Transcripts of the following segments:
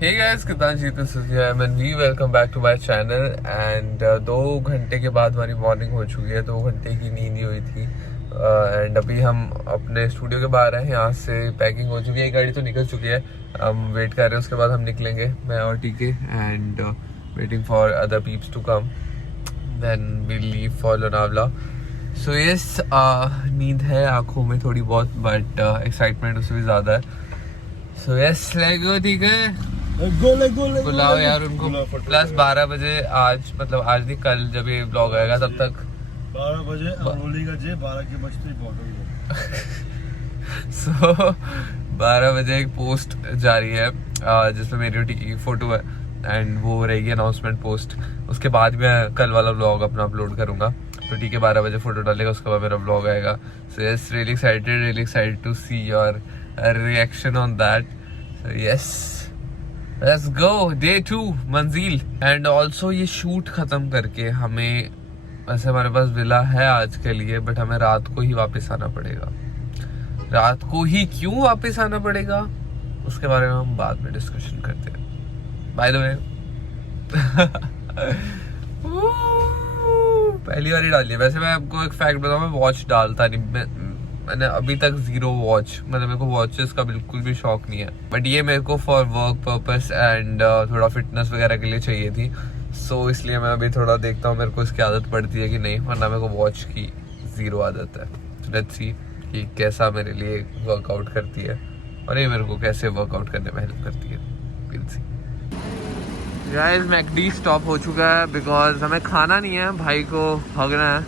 Hey guys, कितना जी this is Manvi, welcome back to my channel. And 2 घंटे के बाद हमारी मॉर्निंग हो चुकी है। 2 घंटे की नींद ही हुई थी। एंड अभी हम अपने स्टूडियो के बाहर हैं। यहाँ से पैकिंग हो चुकी है, एक गाड़ी तो निकल चुकी है, हम वेट कर रहे हैं, उसके बाद हम निकलेंगे, मैं और TK, and waiting for other peeps to come, then we leave for Lonavala. So yes, नींद है आँखों में थोड़ी बहुत, बट एक्साइटमेंट उससे भी ज़्यादा है। सो यस, लेट्स गो। ठीक है, बुलाओ यार उनको। प्लस 12 बजे आज, मतलब आज नहीं कल, जब ये ब्लॉग आएगा तब तक 12 बजे अमरोली का जे 12 के बजते सो 12 बजे एक पोस्ट जारी है जिसमें मेरी टीकी की फोटो है, एंड वो रहेगी अनाउंसमेंट पोस्ट। उसके बाद मैं कल वाला ब्लॉग अपना अपलोड करूंगा। तो ठीक है, 12 बजे फोटो डालेगा, उसके बाद मेरा ब्लॉग आएगा। So yes, really excited to see your reaction on that. So yes, let's go. Day 2 Manzil. And also ये शूट खत्म करके हमें, वैसे हमारे पास विला है आज के लिए, बट हमें रात को ही वापस आना पड़ेगा। रात को ही क्यों वापस आना पड़ेगा, उसके बारे में हम बाद में डिस्कशन करते हैं। बाय द वे पहली बार ही डाली है। वैसे मैं आपको एक फैक्ट बताऊं, मैं वॉच डालता नहीं, मैंने अभी तक 0 वॉच, मतलब मेरे को वॉचेस का बिल्कुल भी शौक नहीं है, बट ये मेरे को फॉर वर्क पर्पस एंड थोड़ा फिटनेस वगैरह के लिए चाहिए थी। सो इसलिए मैं अभी थोड़ा देखता हूँ मेरे को इसकी आदत पड़ती है कि नहीं, वरना मेरे को वॉच की 0 आदत है। सो लेट्स सी कि कैसा मेरे लिए वर्कआउट करती है और ये मेरे को कैसे वर्कआउट करने में हेल्प करती है। Will see. Guys, McD stop हो चुका है बिकॉज हमें खाना नहीं है, भाई को हगना है,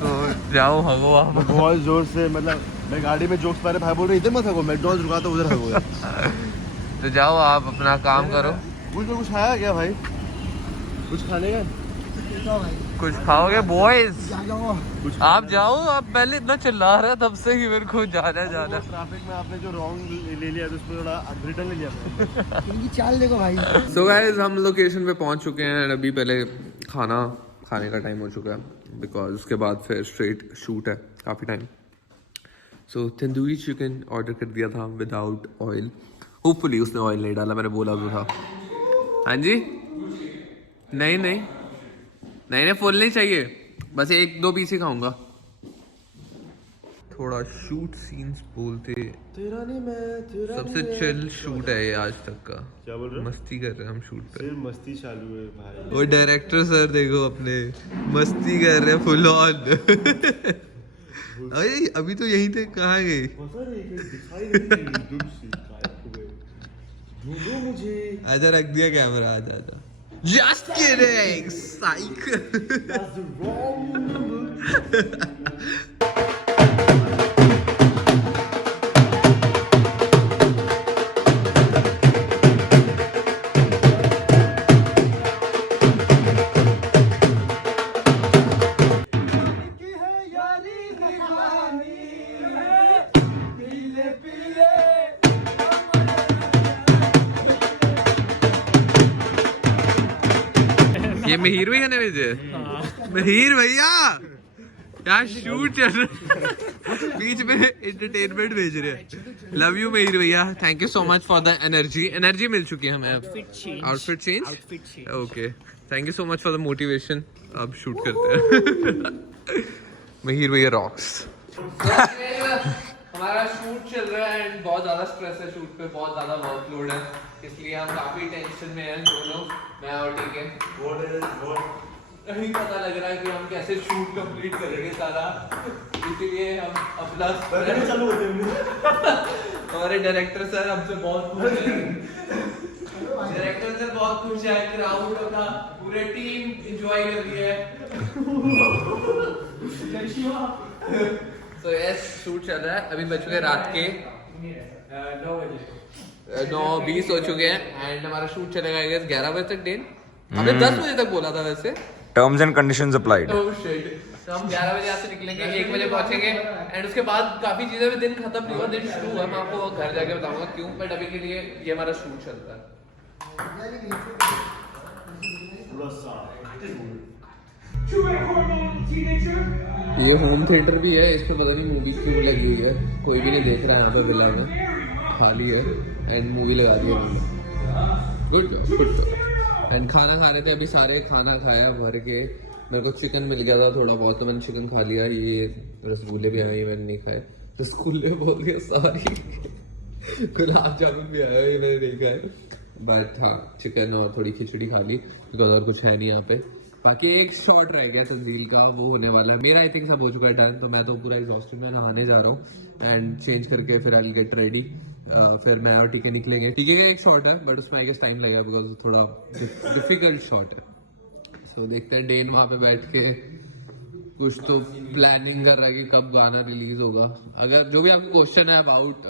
तो जाओ हगो आप। बहुत जोर से, मतलब मैं गाड़ी में जोक्स पा रहे, भाई बोल रहे इधर मत हगो, मैकडॉनल्ड्स रुका तो उधर हगो। तो जाओ आप अपना काम करो। कुछ आया क्या भाई, कुछ खाने का? कुछ खाओगे बॉयज? आप जाओ, आप पहले इतना चिल्ला रहे तब से कि मेरे को जाना ट्रैफिक में आपने जो रॉन्ग ले लिया, तो उस पर थोड़ा रिटर्न ले लिया। इनकी चाल देखो भाई। सो गाइस, हम लोकेशन पे पहुंच चुके हैं। अभी पहले खाने का टाइम हो चुका है, बिकॉज उसके बाद फिर स्ट्रेट शूट है काफ़ी टाइम। सो तंदूरी चिकन ऑर्डर कर दिया था विदाउट ऑयल। होपफुली उसने ऑयल नहीं डाला, मैंने बोला तो था। हाँ जी, नहीं फुल नहीं चाहिए, बस 1-2 पीस ही खाऊंगा। थोड़ा शूट सीन्स बोलते, तेरा नहीं मैं सबसे चिल शूट है ये आज तक का। क्या बोल रहे हो? मस्ती कर रहे हैं हम शूट पे, सिर्फ मस्ती चालू है भाई। वो डायरेक्टर सर देखो अपने मस्ती कर रहे हैं फुल ऑन। अरे अभी तो यहीं थे, कहाँ गए? पता नहीं, कहीं दिखाई नहीं दे रही, दूर से गायब हो गए। ढूंढो मुझे। आजा, रख दिया कैमरा, आजा। Just kidding, psych. That's the wrong number. ये मिहिर भैया ने भेजे। मिहिर भैया क्या शूट चल रहा है, बीच में एंटरटेनमेंट भेज रहे हैं। लव यू मिहिर भैया, thank you so much for the energy मिल चुकी है हमें। Outfit change, okay, thank you so much for the motivation. अब शूट करते हैं। मिहिर भैया रॉक्स। हमारा शूट चल रहा है एंड बहुत ज़्यादा स्ट्रेस है शूट पे, बहुत ज़्यादा वर्कलोड है, इसलिए हम काफ़ी टेंशन में हैं दोनों, मैं और ठीक है। नहीं पता लग रहा है कि हम कैसे शूट कंप्लीट करेंगे सारा, इसीलिए हम अपना चालू होते हैं। हमारे डायरेक्टर सर हमसे बहुत खुश हैं। डायरेक्टर सर बहुत खुश है, क्राउड अपना पूरे टीम एंजॉय कर रही है। तो यस, शूट चल रहा है। अभी बज चुके रात के 9:20 हो चुके हैं एंड हमारा शूट चलेगा 11 बजे तक। डेन हमने 10 बजे तक बोला था वैसे। Terms and conditions applied. तो हम 11 बजे यहाँ से निकलेंगे, 1 बजे पहुंचेंगे एंड उसके बाद काफी चीजें भी, दिन खत्म नहीं हुआ, दिन शुरू हुआ। मैं आपको घर जाके बताऊंगा क्यों, बट अभी के लिए ये हमारा शूट चलता है। ये होम थिएटर भी है, इस पर पता नहीं मूवी क्यों लगी हुई है, कोई भी नहीं देख रहा है यहाँ पे विला में, खाली है एंड मूवी लगा दी है हमने। गुड एंड खाना खा रहे थे अभी सारे, खाना खाया भर के। मेरे को चिकन मिल गया था थोड़ा बहुत तो मैंने चिकन खा लिया। ये रसगुल्ले भी आए, मैंने नहीं खाए। रसगुल्ले बोल गया, सॉरी। गुलाब जामुन भी आया, ये मैंने नहीं खाए। बट हाँ, चिकन और थोड़ी खिचड़ी खा ली बिकॉज और कुछ है नहीं यहाँ पे। बाकी एक शॉट रह गया तंजील का, वो होने वाला है मेरा। आई थिंक सब हो चुका है डन। तो मैं तो पूरा एग्जॉस्टेड, मैं नहाने जा रहा हूँ एंड चेंज करके फिर आई गेट रेडी। फिर मैं और टीके निकलेंगे। टीके का एक शॉट है बट उसमें आई गेस टाइम लगेगा बिकॉज थोड़ा डिफिकल्ट शॉट है। सो देखते हैं। डेन वहाँ पे बैठ के कुछ तो प्लानिंग कर रहा है कि कब गाना रिलीज होगा। अगर जो भी आपको क्वेश्चन है अबाउट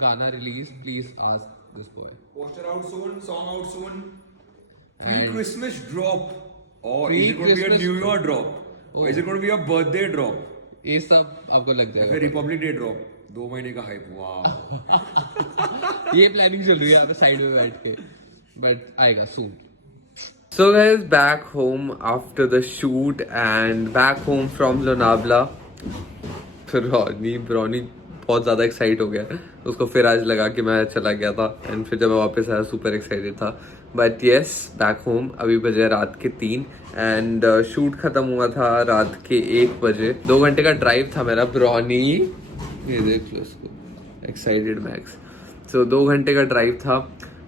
गाना release, please ask this boy. Poster out soon, song out soon. And- Pre-Christmas drop. Or is it going to be a Pre-Christmas New Year drop? Or is it going to be a birthday drop? ये सब आपको लग या फिर जाएगा। Republic Day drop? 2 महीने का hype. Wow. ये प्लानिंग चल रही है यहाँ पे साइड में बैठ के, बट आएगा सून। So guys, back home after the shoot and back home from Lonavala. फिर ब्रॉनी बहुत ज़्यादा एक्साइट हो गया, उसको फिर आज लगा कि मैं चला गया था एंड फिर जब मैं वापस आया सुपर एक्साइटेड था। But yes, back home. अभी बजे रात के 3 एंड शूट ख़त्म हुआ था रात के 1 बजे। 2 घंटे का ड्राइव था मेरा। ब्रॉनी ये देख लो उसको, एक्साइटेड मैक्स। सो 2 घंटे का ड्राइव था,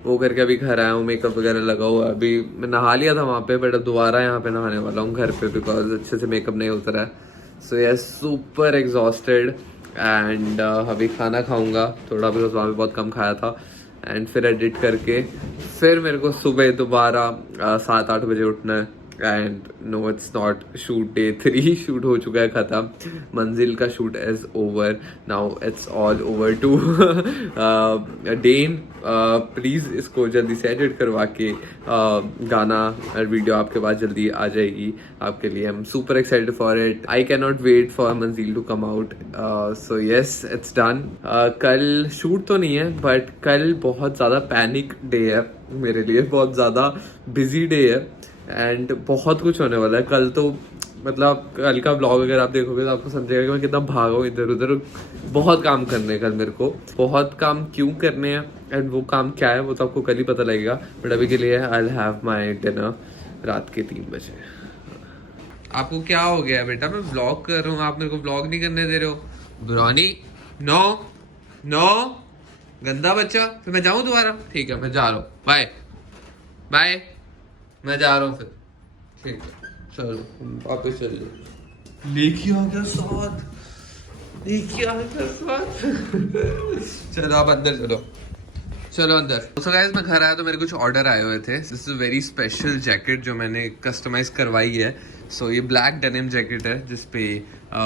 वो करके अभी घर आया हूँ। मेकअप वगैरह लगा हुआ है। अभी मैं नहा लिया था वहाँ पे, बट अब दोबारा यहाँ पे नहाने वाला हूँ घर पे बिकॉज अच्छे से मेकअप नहीं उतरा है। So yes, super exhausted and अभी खाना खाऊंगा थोड़ा बिकॉज वहाँ पे बहुत कम खाया था एंड फिर एडिट करके फिर मेरे को सुबह दोबारा 7-8 बजे उठना है। And no, it's not shoot day 3, shoot हो चुका है ख़त्म। मंजिल का shoot is over now, it's all over to Dan. Please इसको जल्दी से एडिट करवा के गाना और वीडियो आपके पास जल्दी आ जाएगी आपके लिए। I am super excited for it. I can not wait for Manzil to come out. So yes, it's done. कल शूट तो नहीं है बट कल बहुत ज़्यादा पैनिक डे है मेरे लिए, बहुत ज़्यादा बिजी डे है एंड बहुत कुछ होने वाला है कल। तो मतलब कल का ब्लॉग अगर आप देखोगे तो आपको समझेगा कि मैं कितना भागा हूँ इधर उधर। बहुत काम करने हैं कल मेरे को, बहुत काम क्यों करने हैं एंड वो काम क्या है वो तो आपको कल ही पता लगेगा। बट अभी के लिए I will have my dinner रात के 3 बजे। आपको क्या हो गया बेटा? मैं ब्लॉग कर रहा हूँ, आप मेरे को ब्लॉग नहीं करने दे रहे हो। ब्रॉनी, नो नो, गंदा बच्चा। फिर मैं जाऊँ दोबारा? ठीक है, मैं जा रहा हूँ। बाय बाय, मैं जा रहा हूँ फिर। ठीक है, चलो वापस चल जाओ। लेके आ गया साथ, लेके आ गया साथ। चलो आप अंदर चलो, चलो अंदर। तो गाइस, मैं घर आया तो मेरे कुछ ऑर्डर आए हुए थे। This is a very special jacket जो मैंने कस्टमाइज करवाई है। सो ये ब्लैक डेनिम जैकेट है जिसपे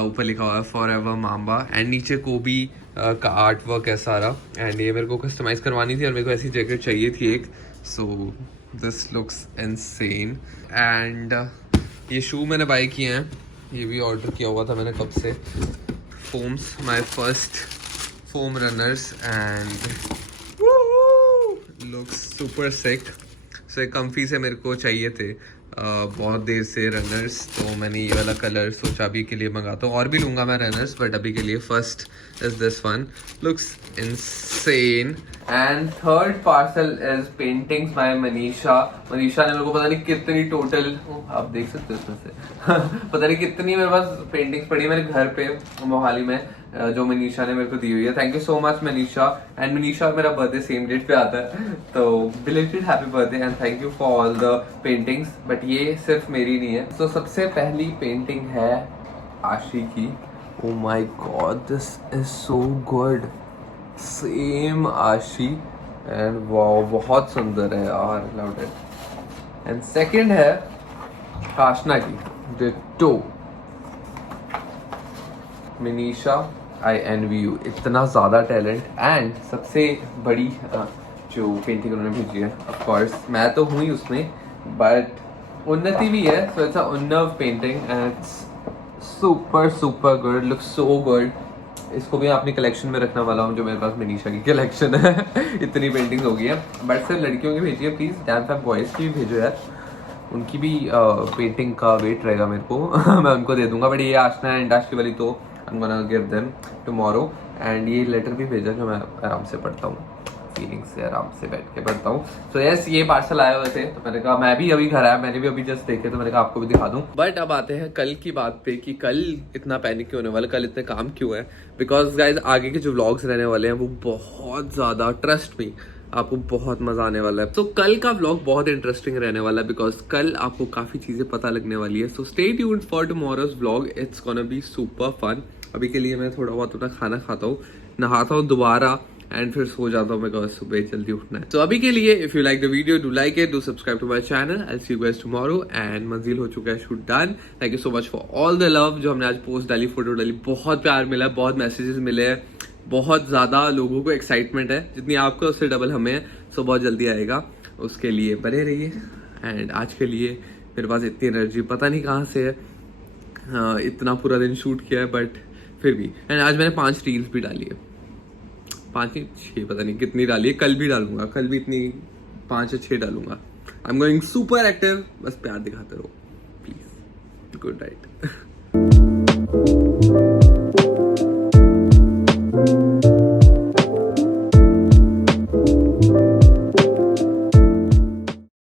ऊपर लिखा हुआ है फॉरएवर माम्बा एंड नीचे कोबी का आर्ट वर्क है सारा। एंड ये मेरे को कस्टमाइज करवानी थी और मेरे को ऐसी जैकेट चाहिए थी एक। So this looks insane. And ये शू मैंने बाय किए हैं, ये भी ऑर्डर किया हुआ था मैंने कब से। Foams, my first foam runners and looks super sick. So एक कम्फी से मेरे को चाहिए थे बहुत देर से रनर्स, तो मैंने ये वाला कलर सोचा अभी के लिए मंगाता हूँ। और भी लूँगा मैं रनर्स बट अभी के लिए first is this one. Looks insane. And third parcel is paintings by Manisha. Manisha ने मेरे को पता नहीं कितनी टोटल, आप देख सकते हो इसमें से पता नहीं कितनी मेरे पास पेंटिंग्स पड़ी है मेरे घर पे मोहाली में जो मनीषा ने मेरे को दी हुई है। Thank you so much Manisha. And Manisha मेरा बर्थडे सेम डेट पे आता है, तो belated happy birthday and thank you for all the paintings. But ये सिर्फ मेरी नहीं है। तो सबसे पहली पेंटिंग है आशी की। Oh my God, this is so good, same आशी एंड वाओ, बहुत सुंदर है यार, लव्ड इट। एंड सेकंड है काशना की, ditto. Manisha, I envy you, इतना ज़्यादा टैलेंट। एंड सबसे बड़ी जो पेंटिंग उन्होंने भेजी है, ऑफ कोर्स मैं तो हूँ ही उसमें बट उन्नति भी है। सो इट्स अ उन्नव painting and it's super super good, looks so good. इसको भी अपनी कलेक्शन में रखने वाला हूँ जो मेरे पास मनीषा की कलेक्शन है। इतनी पेंटिंग्स हो गई है बट सिर्फ लड़कियों की भेजी है, प्लीज़ डैम फैम बॉयज़ की भी भेजो यार, उनकी भी पेंटिंग का वेट रहेगा मेरे को। मैं उनको दे दूंगा। बट ये आशना एंड आशी वाली तो I'm gonna give them tomorrow। And ये लेटर भी भेजा जो मैं आराम से पढ़ता हूँ। फीलिंग से आराम से बैठ के पढ़ता हूँ। सो यस, ये पार्सल आए हुए थे तो मैंने कहा मैं भी अभी घर आया, मैंने भी अभी जस्ट देखे तो मैंने कहा आपको भी दिखा दूँ। बट अब आते हैं कल की बात पे कि कल इतना पैनिक क्यों होने वाला, कल इतने काम क्यों है। बिकॉज गाइज आगे के जो व्लॉग्स रहने वाले हैं वो बहुत ज़्यादा, ट्रस्ट मी, आपको बहुत मजा आने वाला है। तो कल का व्लॉग बहुत इंटरेस्टिंग रहने वाला है बिकॉज कल आपको काफी चीजें पता लगने वाली है। So stay tuned for tomorrow's vlog, it's gonna be super fun. अभी के लिए मैं थोड़ा बहुत अपना खाना खाता हूँ, नहाता हूँ दोबारा एंड फिर सो जाता हूँ बिकॉज सुबह जल्दी उठना है। तो अभी के लिए if you like the video do like it, do subscribe to my channel, I see you guys tomorrow. And Manzil हो चुका है shoot done. Thank you so much for all the love जो हमने आज पोस्ट डाली, फोटो डाली, बहुत प्यार मिला, बहुत मैसेजेस मिले हैं, बहुत ज़्यादा लोगों को एक्साइटमेंट है, जितनी आपको उससे डबल हमें है। सो बहुत जल्दी आएगा, उसके लिए बने रहिए। एंड आज के लिए मेरे पास इतनी एनर्जी पता नहीं कहाँ से है, इतना पूरा दिन शूट किया है बट फिर भी। एंड आज मैंने 5 रील्स भी डाली है, 5 नहीं 6 पता नहीं कितनी डाली है, कल भी डालूंगा, कल भी इतनी 5 या 6 डालूंगा। I am going super active, बस प्यार दिखाते रहो प्लीज। Good night.